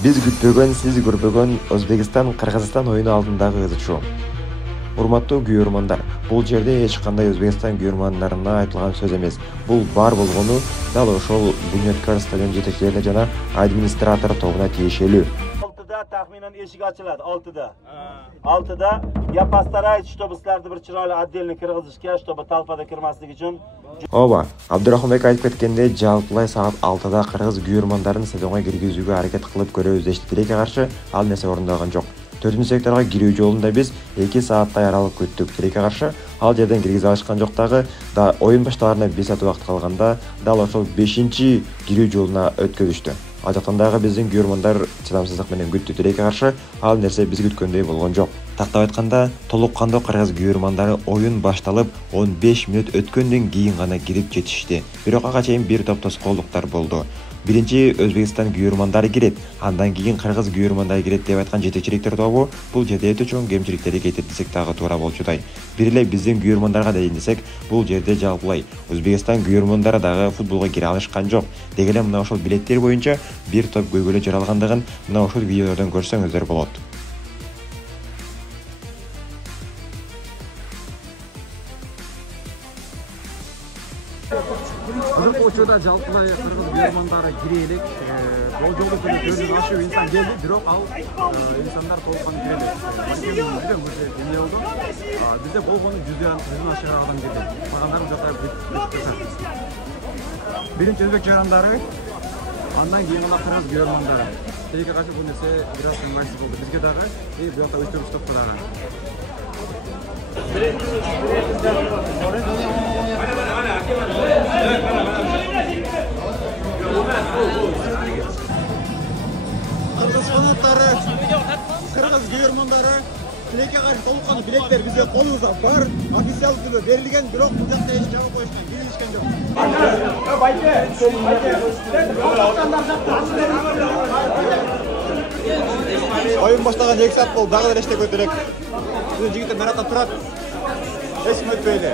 Биз күтпөгөн, сиз көрбөгөн Өзбекстан-Кыргызстан оюну алдындагы кызычуу. Урматтуу күйөрмандар, бул жерде эч кандай Өзбекстан күйөрмандарына айтылган сөз эмес. Бул бар болгону дал ошол Bunyodkor стадион жетекчилерине жана администратор тобуна тиешелүү. 6'da tahminen eşik açıladi, 6'da. 6'da ya постарайтесь, чтобы силерди bir чырайлуу отдельный кыргызышка, чтобы талпада кирмаслык үчүн. Ооба, Абдурахманбек айтып кеткендей, жалпылай саат 6'да кыргыз күйөрмандарын стадионго киргизүүгө аракет кылып көрөбүз дешти. Тилекке каршы ал нерсе орундалган жок. 4-секторга кирүү жолунда биз 2 сааттай аралык күттүк. Тилекке каршы ал жерден киргизе алышкан жок дагы. Да оюн башталарына 1 саат убакыт калганда дал ошол 5-кирүү жолуна өткөзүштү. Ал жактан дагы биздин күйөрмандар чыдамсыздык менен күттү. Тилекке каршы ал нерсе биз күткөндөй болгон жок. Тактап айтканда, толук кандуу кыргыз күйөрмандары оюн башталып 15 мүнөт өткөндөн кийин гана кирип жетишти. Бирок ага чейин бир топ тоскоолдуктар болду. Биринчи Өзбекстан күйөрмандары кирет, андан кийин кыргыз күйөрмандары кирет деп айткан жетекчиликтер тобу бул жерде өтө чоң кемчиликтерди кетет десек дагы туура болчудай. Бир эле биздин күйөрмандарга дейин десек, бул жерде жалпылай Өзбекстан күйөрмандары дагы футболго кире алышкан жок. Деги эле мына ошол билеттер боюнча бир топ көйгөйлө жаралгандыгын мына ошол видеолордон көрсөңүздөр болот. Азыркы учурда жалпылай кыргыз күйөрмандары кире элек. Бул жолу көзүн ашып инсан келди, бирок ал инсандар толкун кире элек. Эмне болду? Бизде болгону 100 ашык адам келди. Калгандар жакка бүт. Биринчи өзбек жарандары, андан кийин гана кыргыз күйөрмандары. Тилекке каршы бул нерсе бир аз ыңгайсыз болду. Бизге дагы бул жакта өстүрүш топту дагы. Кыргыз фанаттары, кыргыз күйөрмандары, тилекке каршы толуккан билеттер бизде колубузда бар, официал түрдө берилген, бирок бул жакта эч жабып коюшкан, билишкен жок. Oyun başlagan 2 saat болду, дагы эле иштеп өтөлөк. Биздин жигиттер наратта турат. Эч ким өтпөйлү.